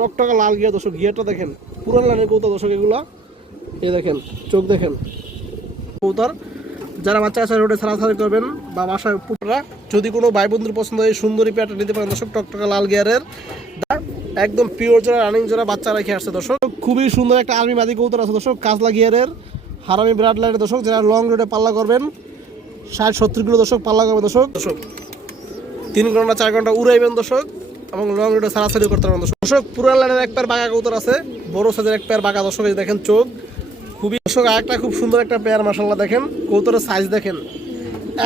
টকটকা, লাল গিয়া দর্শক গিয়ারটা দেখেন, পুরান লাইনের কৌতার দর্শক এগুলা। এ দেখেন, চোখ দেখেন। কৌতার যারা বাচ্চা আছে রোডে ছাড়াছাড়ি করবেন বা বাসায় পুটরা যদি কোনো ভাই বন্ধুর পছন্দ হয় সুন্দরী প্যাটা নিতে পারেন দর্শক, টকটকা, লাল গিয়ারের একদম পিওর জোড়া রানিং জোড়া বাচ্চা রেখে আসছে দর্শক, খুবই সুন্দর একটা আর্মি মাদি কৌতার আছে দর্শক, কাজলা গিয়ারের হারামি ব্রাড লাইনের দর্শক, যারা লং রোডে পাল্লা করবেন, ষাট, সত্তর কিলো দর্শক পাল্লা করবেন দর্শক। দর্শক, তিন ঘণ্টা, চার ঘণ্টা উড়াইবেন দর্শক। এবং লং রুটে সারাসারি করতে পারবেন। দর্শক পুরান লাইনের এক পেয়ার বাঁকা কৌতর আছে। বড় সাইজের এক পেয়ার বাঁকা দর্শক দেখেন চোখ, খুবই দর্শক আরেকটা খুব সুন্দর একটা পেয়ার মাসাল্লাহ দেখেন। কৌতরের সাইজ দেখেন।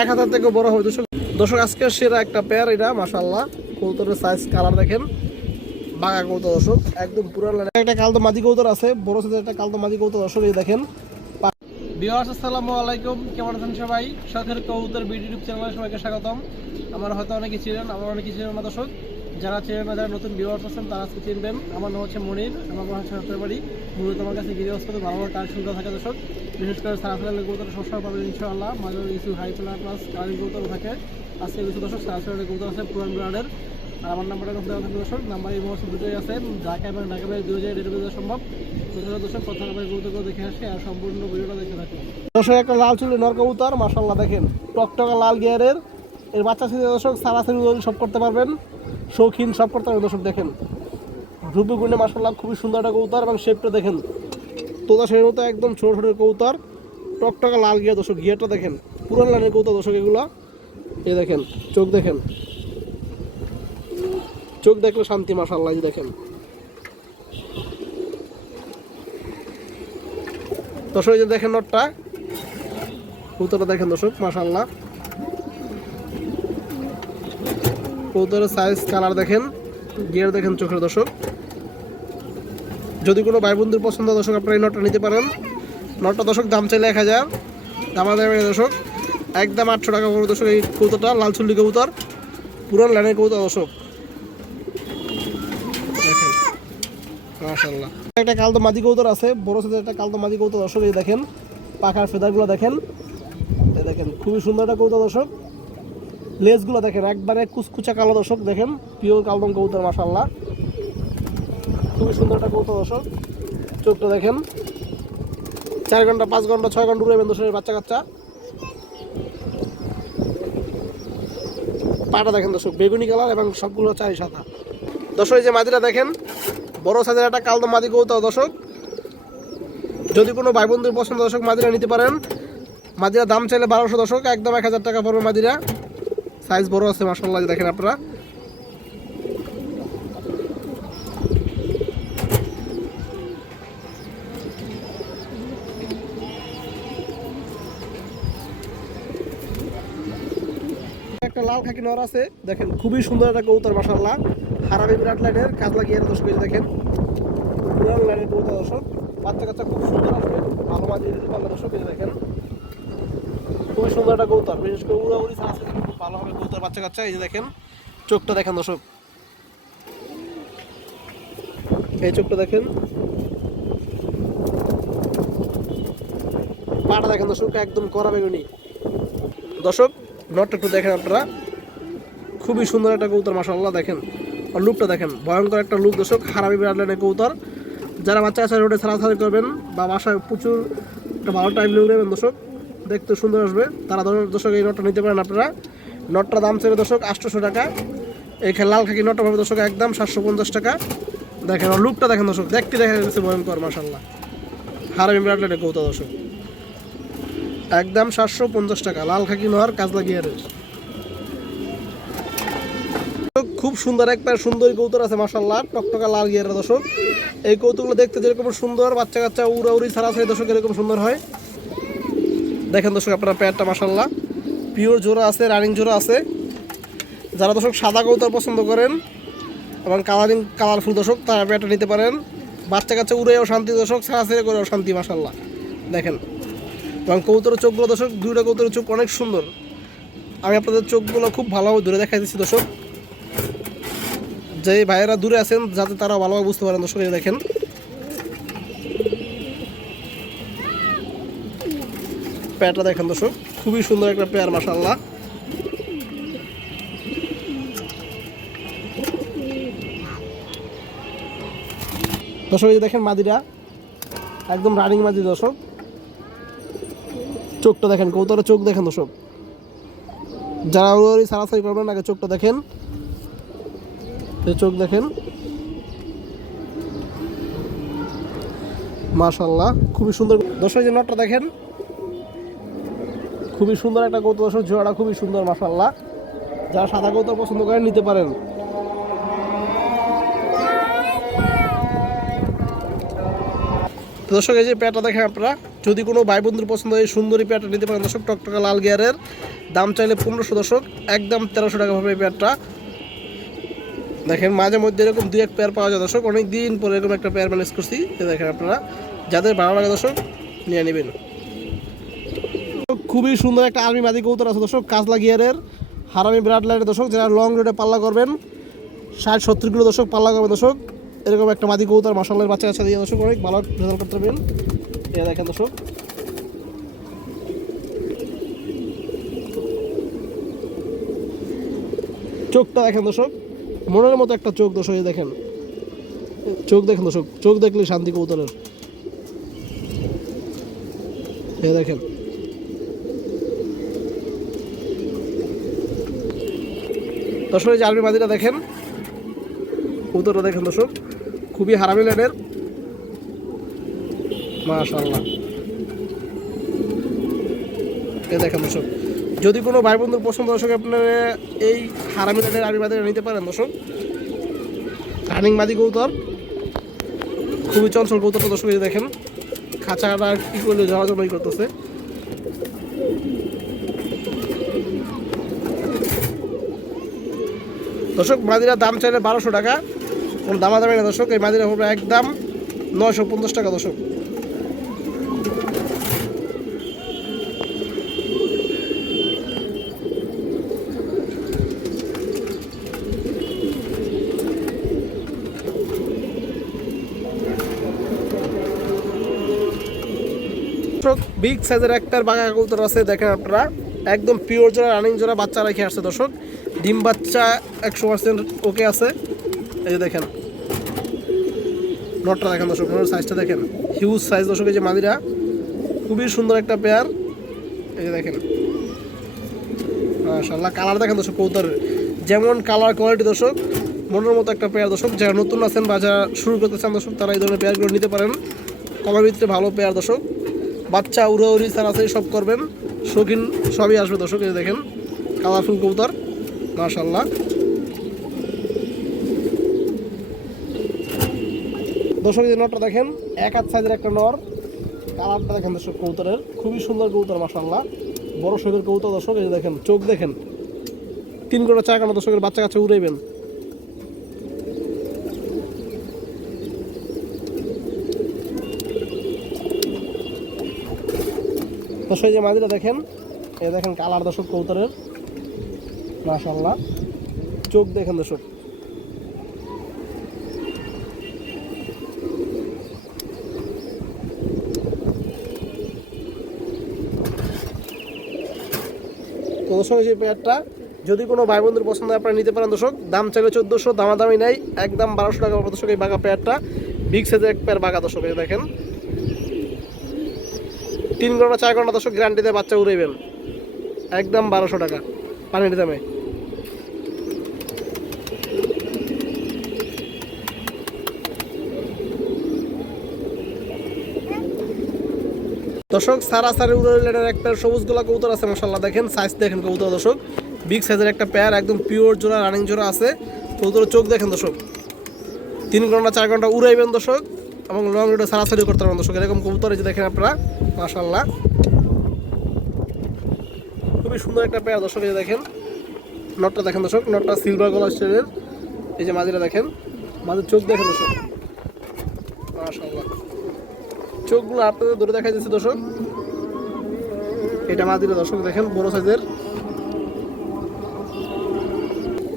এক হাজার থেকে বড় হবে। দর্শক দর্শক আজকে সেরা একটা পেয়ার এটা মাসাল্লাহ কৌতরের সাইজ কালার দেখেন। বাঁকা কৌতর দর্শক, একদম পুরান লাইনের একটা কালতো মাদি কৌতর আছে। বড় সাইজের একটা কালতো মাদি কৌতর দর্শক, এই দেখেন। বিয়ার্স আসসালামু আলাইকুম। কেমন আছেন সবাই? শখের কবুতর ইউটিউব চ্যানেলে সবাইকে স্বাগতম। আমার হয়তো অনেকে ছিলেন, আমার অনেকে ছিলেন না, দর্শক। যারা না যারা নতুন ভিউয়ার্স আছেন, তারা আজকে চিনবেন। আমার নাম হচ্ছে মনির, আমার বাসা হচ্ছে বাড়ি মূলত আমার কাছে গিরি হাসপাতাল ভালো ভালো কাজ সুবিধা থাকে দর্শক। বিশেষ করে সারাফেলের কবুতর সবসময় পাবেন ইনশাআল্লাহ মাঝে কিছু হাই প্লাস প্লাস কালারিং কবুতর থাকে। আজকে কিছু দর্শক সারাফেলের কবুতর আছে, পুরান ব্রান্ডের আর আমার নাম্বারটা দেওয়া থাকবে দর্শক, নাম্বার এই মুহূর্তে দুটোই আছে, ঢাকা এবং ঢাকা বাইরে দুই জায়গায় ডেলিভারি দেওয়া সম্ভব। দর্শক, কথা আমার কবুতর দেখে আসে আর সম্পূর্ণ ভিডিওটা দেখে থাকুন। দর্শক, একটা লাল চুলের নর কবুতর মাসাল্লাহ দেখেন। টকটকা লাল গিয়ারের এর বাচ্চা ছেলে দর্শক সারাসারি সব করতে পারবেন। শৌখিন সব করতে পারবেন দর্শক, দেখেন। ধ্রুব গুণে মাসাল্লাহ খুবই সুন্দর একটা কবুতর এবং শেপটা দেখেন। তোতা সেই মতো একদম ছোট ছোট কবুতর। টকটকা লাল গিয়ার, দর্শক, গিয়ারটা দেখেন। পুরান লাইনের কবুতর, দর্শক, এগুলো। এ দেখেন, চোখ দেখেন। চোখ দেখলে শান্তি মাসাল্লাহ দেখেন। দর্শক দেখেন নটটা। কবুতরটা দেখেন, দর্শক মাসাল্লাহ কবুতরের সাইজ কালার দেখেন গিয়ার দেখেন চোখের দর্শক। যদি কোনো ভাই বন্ধুর পছন্দ দর্শক, আপনারা এই নটটা নিতে পারেন। নটটা দর্শক, দাম চাইলে এক হাজার। দামা দেবে দর্শক। একদম আটশো টাকা করে দর্শক এই কবুতরটা লাল চুল্লি কবুতর। পুরান লাইনের কবুতর, দর্শক। দেখেন। মাশাল্লাহ একটা কালতো মাদি কৌতর আছে, বড় সাথে একটা কালতো মাদি কৌতর দর্শক, এই দেখেন। পাখার ফেদারগুলো দেখেন। দেখেন, খুবই সুন্দর একটা কৌতর দর্শক। লেজগুলো দেখেন, একবারে কুচকুচা কালো দর্শক দেখেন পিওর কালদম কৌতর মাশাল্লাহ খুবই সুন্দর একটা কৌতর দর্শক, চোখটা দেখেন। চার ঘণ্টা, পাঁচ ঘণ্টা, ছয় ঘণ্টা উড়াবেন দর্শকের বাচ্চা কাচ্চা। পাটা দেখেন দর্শক, বেগুনি কালার এবং সবগুলো চারি সাদা। দর্শক যে মাদিটা দেখেন, বড় সাইজের একটা কালদম মাদি কৌতা দর্শক। যদি কোনো ভাই বন্ধুর পছন্দ দর্শক মাদিরা নিতে পারেন। মাদিরা দাম চাইলে বারোশো দর্শক, একদম এক হাজার টাকা পড়বে মাদিরা সাইজ বড় আছে মাসাল্লাহ দেখেন আপনারা। একটা লাল খাকি নর আছে, দেখেন, খুবই সুন্দর একটা কৌতর মাসাল্লাহ হারামি বিরাট লাইনের, কাজ লাগিয়ে দর্শক, এই দেখেন। লাইনের কৌতর দর্শক। বাচ্চা কাচ্চা খুব সুন্দর আছে ভালো মাঝে পাল্লা দেখেন। খুবই সুন্দর একটা কৌতর বিশেষ করে উড়াউড়ি আছে খুব ভালো হবে কৌতর বাচ্চা কাচ্চা, এই যে দেখেন, চোখটা দেখেন দর্শক। এই চোখটা দেখেন। পাটা দেখেন দর্শক, একদম কড়া বেগুনি। দর্শক, নটটা একটু দেখেন আপনারা। খুবই সুন্দর একটা কৌতর মাসাল্লাহ দেখেন। আর লুকটা দেখেন, ভয়ঙ্কর একটা লুক দর্শক, হারামি বেড়ালেন কৌতর যারা বাচ্চা আছে রোডে ছাড়াছাড়ি করবেন বা বাসায় প্রচুর একটা ভালো টাইম নেবেন দর্শক, দেখতে সুন্দর আসবে। তারা দর্শক, এই নটটা নিতে পারেন আপনারা। নটটার দাম ছিল দর্শক আটশোশো টাকা। খে- লাল খাকি নটটা পাবে দর্শক একদম সাতশো পঞ্চাশ টাকা। দেখেন লুকটা দেখেন দর্শক, দেখতে দেখা যাচ্ছে ভয়ঙ্কর মাসাল্লাহ হারামি বেড়ালেন কৌতর দর্শক। একদম সাতশো পঞ্চাশ টাকা, লাল খাকি নোয়ার কাজলা গিয়ারের। খুব সুন্দর এক একটা সুন্দরী কৌতুক আছে মাসাল্লাহ টকটকা লাল গিয়ারের দর্শক। এই কৌতুকগুলো দেখতে যেরকম সুন্দর বাচ্চা কাচ্চা উড়া উড়ি সারা সারি দর্শক এরকম সুন্দর হয়। দেখেন দর্শক, আপনার প্যাডটা মাসাল্লাহ পিওর জোড়া আছে, রানিং জোড়া আছে। যারা দর্শক সাদা কৌতর পছন্দ করেন এবং কালারিং কালারফুল দর্শক, তারা প্যাডটা নিতে পারেন। বাচ্চা কাচ্চা উড়েও শান্তি দর্শক সারা সারি করেও শান্তি মাসাল্লাহ দেখেন। এবং কবুতরের চোখগুলো দর্শক, দুইটা কবুতরের চোখ অনেক সুন্দর। আমি আপনাদের চোখগুলো খুব ভালোভাবে দূরে দেখাই দিচ্ছি দর্শক। যে ভাইয়েরা দূরে আছেন, যাতে তারা ভালোভাবে বুঝতে পারেন দর্শক দেখেন। পেয়ারটা দেখেন দর্শক, খুবই সুন্দর একটা পেয়ার মাসাল্লাহ দর্শক, এই দেখেন মাদিরা, একদম রানিং মাদি দর্শক। চোখটা দেখেন কৌতরের চোখ দেখেন দর্শক। যারা উড়ি সারাসারি করবেন আগে চোখটা দেখেন। চোখ দেখেন। মাশাল্লাহ খুবই সুন্দর। দর্শক যে নটটা দেখেন খুবই সুন্দর একটা কৌতুক দর্শক জোড়াটা খুবই সুন্দর মাশাল্লাহ যারা সাদা কৌতুক পছন্দ করেন, নিতে পারেন। দর্শক, এই যে প্যাটটা দেখেন আপনারা, যদি কোনো ভাই বন্ধুর পছন্দ হয় সুন্দরী প্যাটটা নিতে পারেন। দর্শক, টকটকা লাল গিয়ারের, দাম চাইলে পনেরোশো দর্শক, একদম তেরোশো টাকা পাবে এই প্যাটটা দেখেন, মাঝে মধ্যে এরকম দুই এক পেয়ার পাওয়া যায় দর্শক অনেক দিন পরে এরকম একটা পেয়ার ম্যানেজ করছি। দেখেন আপনারা, যাদের ভালো লাগে দর্শক, নিয়ে নেবেন। খুবই সুন্দর একটা আর্মি মাদি কৌতর আছে দর্শক, কাজলা গিয়ারের, হারামি ব্রাড লাইনের দর্শক, যারা লং রোডে পাল্লা করবেন, ষাট, সত্তর কিলো দর্শক পাল্লা করবেন দর্শক, এরকম একটা মাদি কৌতর মাসালের বাচ্চা কাচ্চা দিয়ে দর্শক অনেক ভালো রেজাল্ট করতে পারবেন। এটা দেখেন দর্শক। চোখটা দেখেন দর্শক, মনের মতো একটা চোখ দর্শক দেখেন। চোখ দেখেন দর্শক, চোখ দেখলে শান্তি এ দেখেন। দর্শক, এই যে আর্মি মাদিটা দেখেন। কৌতলটা দেখেন দর্শক, খুবই হারামি ল্যান্ডের মাশাল্লাহ এ দেখেন দর্শক, যদি কোনো ভাই বন্ধুর পছন্দ দর্শক, আপনার এই হারামি ল্যান্ডের আর্মি মাদিটা নিতে পারেন দর্শক। রানিং মাদি কৌতর খুবই চঞ্চল কৌতরটা দর্শক দেখেন, খাঁচাটা কী করলে যাওয়া জন্যই করতেছে। দর্শক মাদিরা দাম চাইলে বারোশো টাকা। কোনো দামা দামে না দর্শক, এই মাদিরা হবে একদম নয়শো পঞ্চাশ টাকা দর্শক। বিগ সাইজের একটা বাঘা কবুতর আছে, দেখেন আপনারা। একদম পিওর জোড়া রানিং জোড়া বাচ্চা রেখে আসছে দর্শক। ডিম বাচ্চা একশো পার্সেন্ট ওকে আছে। এই যে দেখেন। নটটা দেখেন দর্শক নটের সাইজটা দেখেন। হিউজ সাইজ দর্শক, এই যে মাদিরা। খুবই সুন্দর একটা পেয়ার এই যে দেখেন। মাশাল্লাহ কালার দেখেন দর্শক কৌতরের যেমন কালার কোয়ালিটি দর্শক, মনের মতো একটা পেয়ার দর্শক। যারা নতুন আছেন বা যারা শুরু করতে চান দর্শক, তারা এই ধরনের পেয়ারগুলো নিতে পারেন। কমের ভিতরে ভালো পেয়ার দর্শক। বাচ্চা উড়ো উড়াউড়ি সারাসারি সব করবেন। শৌখিন সবই আসবে দর্শক, এই দেখেন। কালারফুল কবুতর মাশাল্লাহ দর্শক যে নটটা দেখেন, এক হাত সাইজের একটা নর। কালারটা দেখেন দর্শক, কবুতরের। খুবই সুন্দর কবুতর মাশাল্লাহ বড় শরীরের কবুতর দর্শক, এই দেখেন, চোখ দেখেন। তিন করে চার কানা দর্শকের বাচ্চা কাছে উড়াইবেন। দর্শক যে মাদিরা দেখেন, এই দেখেন কালার দর্শক কবুতরের। মাশাল্লাহ চোখ দেখেন দর্শক। তো দর্শক, এই পেয়ারটা, যদি কোনো ভাই বন্ধুর পছন্দ হয়, আপনারা নিতে পারেন দর্শক। দাম চাইলে চোদ্দোশো, দামাদামি নাই, একদম বারোশো টাকা দর্শক, এই বাঘা পেয়ারটা। বিগ সাইজের এক পেয়ার বাঘা দর্শক, এই দেখেন। তিন ঘণ্টা, চার ঘণ্টা দর্শক গ্যারান্টিতে বাচ্চা উড়াইবেন। একদম বারোশো টাকা, পানির দামে। দর্শক সারা সারি উড়াইলের একটা সবুজ গোলা কবুতর আছে মশাল্লাহ দেখেন সাইজ দেখেন কবুতর দর্শক। বিগ সাইজের একটা পেয়ার একদম পিওর জোড়া রানিং জোড়া আছে। কবুতরের চোখ দেখেন দর্শক। তিন ঘণ্টা, চার ঘণ্টা উড়াইবেন দর্শক এবং লং রুটে সারাসারি করতে পারবেন দর্শক। এরকম কবুতর যে দেখেন আপনারা মাশাল্লাহ খুবই সুন্দর একটা পেয়ার দর্শক, এই দেখেন। নটটা দেখেন দর্শক নটটা সিলভার গলা স্টাইলের এই যে মাঝিটা দেখেন মাঝির চোখ দেখেন দর্শক। চোখগুলো আপনাদের ধরে দেখা যাচ্ছে দর্শক। এটা মাদিরা দর্শক দেখেন, বড় সাইজের।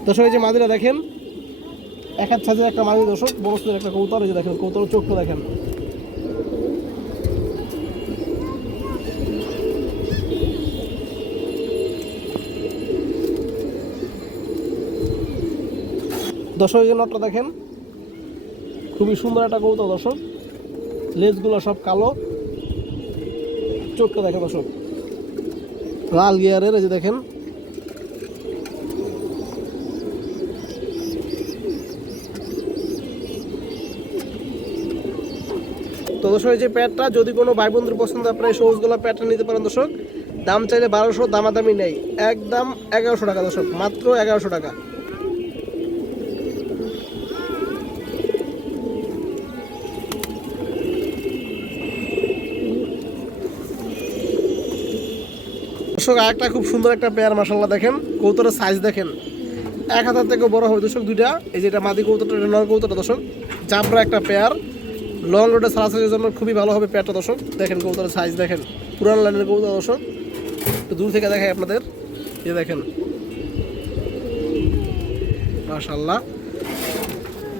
দর্শক, এই যে মাদিরা দেখেন, এক হাত সাইজের একটা মাদি দর্শক, বড় সাইজের একটা কৌতর এই যে দেখেন কৌতরের চোখটা দেখেন। দর্শক, এই যে নটটা দেখেন, খুবই সুন্দর একটা কবুতর দর্শক। লেজগুলো সব কালো। চোখটা দেখেন দর্শক। লাল গিয়ারের, এই যে দেখেন। তো দর্শক, এই যে প্যাডটা, যদি কোনো ভাই বন্ধুর পছন্দ, আপনার এই সবুজগুলো প্যাডটা নিতে পারেন দর্শক। দাম চাইলে বারোশো, দামাদামি নেই। একদম এগারোশো টাকা দর্শক, মাত্র এগারোশো টাকা। দর্শক, আরেকটা খুব সুন্দর একটা পেয়ার মাসাল্লাহ দেখেন। কৌতরের সাইজ দেখেন। এক হাজার থেকে বড় হবে দর্শক দুইটা। এই যেটা মাদি কৌতরটা এটা নর কৌতরটা দর্শক। চাপড়া একটা পেয়ার লং রোডে সারাসারির জন্য খুবই ভালো হবে পেয়ারটা দর্শক। দেখেন কৌতরের সাইজ দেখেন। পুরান লাইনের কৌতর দর্শক। একটু দূর থেকে দেখাই আপনাদের। এ দেখেন। মাশাল্লাহ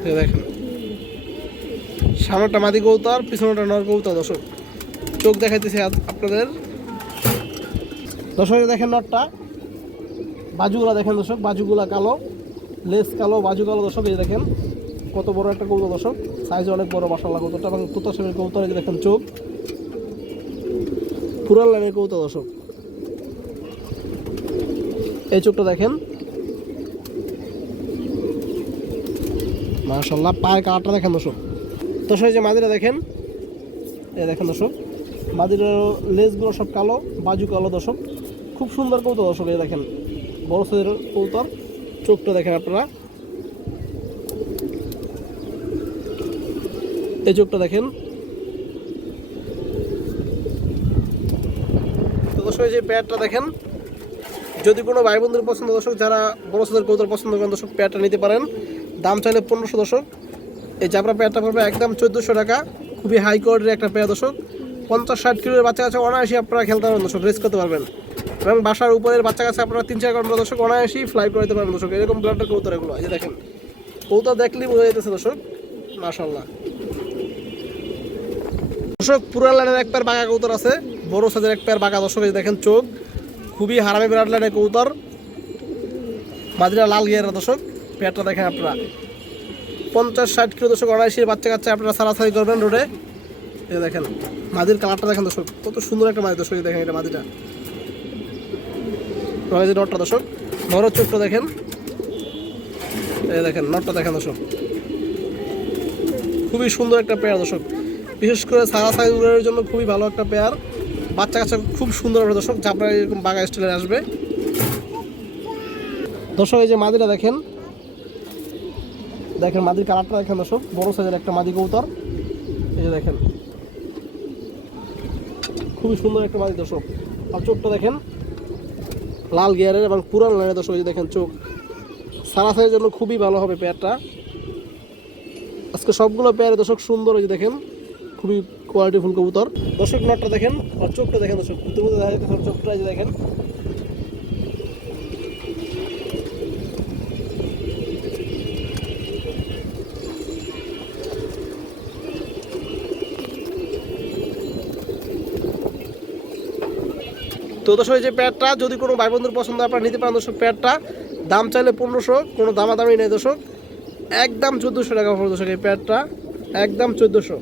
এই দেখেন। সামনেটা মাদি কৌতর পিছনেটা নর কৌতর দর্শক। চোখ দেখাইতেছি আপ- আপনাদের। দর্শক দেখেন নটটা। বাজুগুলা দেখেন দর্শক, বাজুগুলা কালো, লেস কালো, বাজু কালো দর্শক, এই দেখেন, কত বড় একটা কৌতো দর্শক। সাইজ অনেক বড় মশাল্লা কৌতোটা এবং তুতো সেমের কৌতো এই দেখেন চোখ। পুরান লাইনের কৌতো দর্শক। এই চোখটা দেখেন। মাশাল্লাহ পায়ের কালারটা দেখেন দর্শক। দর্শক যে মাদিরা দেখেন। এই দেখেন দর্শক মাদিরার লেজগুলো সব কালো, বাজু কালো দর্শক। খুব সুন্দর কৌতো দর্শক এই দেখেন, বড় সাইজের কৌতর চোখটা দেখেন আপনারা। এই চোখটা দেখেন। দর্শক যে প্যাডটা দেখেন, যদি কোনো ভাই বন্ধুর পছন্দ, দর্শক, যারা বড় সাইজের কৌতর পছন্দ করেন, দর্শক, প্যাডটা নিতে পারেন। দাম চাইলে পনেরোশো, দর্শক। এই জাবরা প্যাডটা পড়বে একদম চোদ্দোশো টাকা। খুবই হাই কোয়ালিটির একটা পেয়ার দর্শক। পঞ্চাশ, ষাট কিলোর বাচ্চা কাছে অনায়াসি আপনারা খেলতে পারবেন, দর্শক রেস করতে পারবেন। এবং বাসার উপরের বাচ্চা কাছে আপনারা তিন চার ঘণ্টা দর্শক অনায়াসি ফ্লাই করে দিতে পারবেন দর্শক। এরকম ব্লাডের কৌতর এগুলো, এই যে দেখেন। কৌতর দেখলেই বোঝা যেতেছে দর্শক মাশাল্লাহ দর্শক পুরান লাইনের এক পেয়ার বাঘা কৌতর আছে, বড় সাইজের এক পেয়ার বাঘা দর্শক দেখেন চোখ। খুবই হারামি বিরাট লাইনের কৌতর মাদিরা লাল গিয়ার দর্শক, পেয়ারটা দেখেন আপনারা। পঞ্চাশ ষাট কিলো দর্শক অনায়াসি বাচ্চা কাচ্চা আপনারা সারাসারি করবেন রোডে এই দেখেন, মাদির কালারটা দেখেন দর্শক, কত সুন্দর একটা মাদি দর্শক দেখেন এটা মাদিটা। যে নটটা, দর্শক। নরের চোখটা দেখেন। এই দেখেন, নটটা দেখেন, দর্শক। খুবই সুন্দর একটা পেয়ার দর্শক। বিশেষ করে সারা সাইজের জন্য খুবই ভালো একটা পেয়ার বাচ্চা কাচ্চা খুব সুন্দর হবে, দর্শক। চাপড়া এরকম বাঘা স্টাইলে আসবে। দর্শক, এই যে মাদিটা দেখেন। দেখেন, মাদির কালারটা দেখেন, দর্শক। বড় সাইজের একটা মাদি কৌতর এই যে দেখেন। খুবই সুন্দর একটা মাদি, দর্শক। আর চোখটা দেখেন। লাল গিয়ারের এবং পুরান লাইনের দর্শক দেখেন চোখ, সারা সাইজের জন্য খুবই ভালো হবে পেয়ারটা। আজকে সবগুলো পেয়ারে দর্শক সুন্দর হয়েছে দেখেন, খুবই কোয়ালিটিফুল কবুতর। দর্শক নটটা দেখেন, আর চোখটা দেখেন দর্শক চোখটা দেখেন। তো দর্শক, এই যে প্যাডটা যদি কোনো ভাই বন্ধুর পছন্দ, আপনারা নিতে পারেন দর্শক প্যাডটা দাম চাইলে পনেরোশো, কোনো দামাদামি নেই দর্শক। একদম চোদ্দোশো টাকা পড়বে দর্শক, এই প্যাডটা একদম চোদ্দোশো।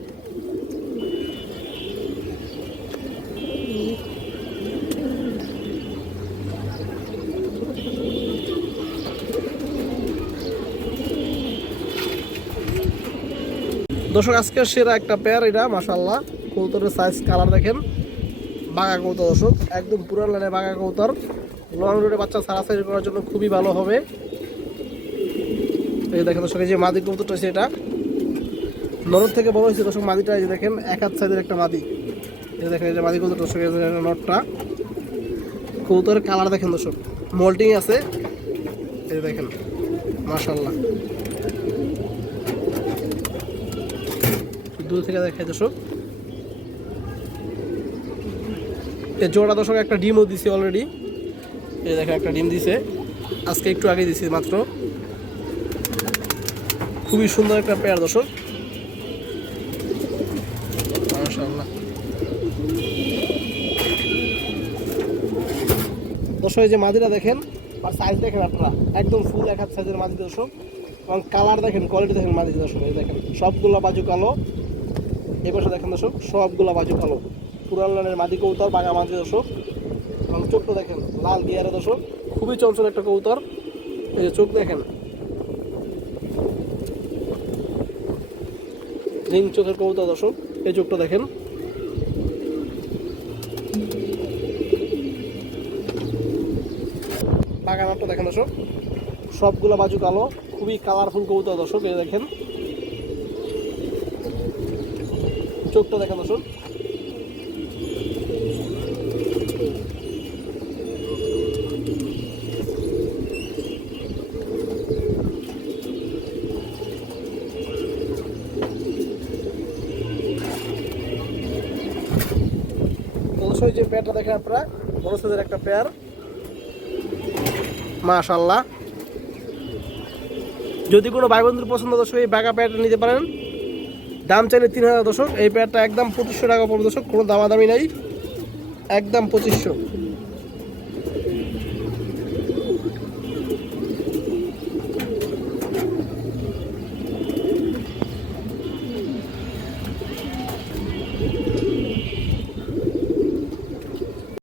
দর্শক আজকে সেরা একটা পেয়ার এটা মাসাল্লাহ কৌতরের সাইজ কালার দেখেন। বাঘা কৌতর দর্শক। একদম পুরান লাইনে বাঘা কৌতর লং রোডে বাচ্চা সারাসারি করার জন্য খুবই ভালো হবে। এই দেখেন দর্শক, এই যে মাদি কৌতরটা এটা। নরদ থেকে বড় হয়েছে দর্শক মাদিটা, এই যে দেখেন, এক হাত সাইজের একটা মাদি। এই দেখেন যে মাদি কৌতর দর্শক নটটা। কৌতরের কালার দেখেন দর্শক মোল্টিং আছে। এই দেখেন মাশাল্লাহ দূর থেকে দেখাই দর্শক এই জোড়া দর্শক একটা ডিমও দিছে অলরেডি এই দেখেন একটা ডিম দিছে। আজকে একটু আগে দিছি মাত্র। খুবই সুন্দর একটা পেয়ার দর্শক। মাশাআল্লাহ। দর্শক যে মাদিরা দেখেন, আর সাইজ দেখেন আপনারা, একদম ফুল এক হাত সাইজের মাদি দর্শক। এবং কালার দেখেন কোয়ালিটি দেখেন মাঝে দর্শক, এই দেখেন, সবগুলো বাজু কালো। এই পাশে দেখেন দর্শক, সবগুলো বাজু কালো। পুরান লাইনের মাদি কৌতার, বাঘা মাঝি দর্শক চোখটা দেখেন, লাল গিয়ারে দর্শক খুবই চঞ্চল একটা কৌতার। এই যে চোখ দেখেন। রিং চোখের কৌতার দর্শক এই চোখটা দেখেন। বাগানারটা দেখেন দর্শক সবগুলো বাজু কালো, খুবই কালারফুল কবুতর দর্শক এই দেখেন। চোখটা দেখেন দর্শক পেয়ারটা দেখেন আপনারা, বড় সাইজের একটা পেয়ার। মাশাল্লাহ যদি কোনো ভাই বন্ধুর পছন্দ দর্শক, এই বাঘা প্যাডটা নিতে পারেন। দাম চাইলে তিন হাজার, দর্শক, এই প্যাডটা একদম পঁচিশশো টাকা পড়বে দর্শক, কোনো দামাদামি নাই। একদম পঁচিশশো।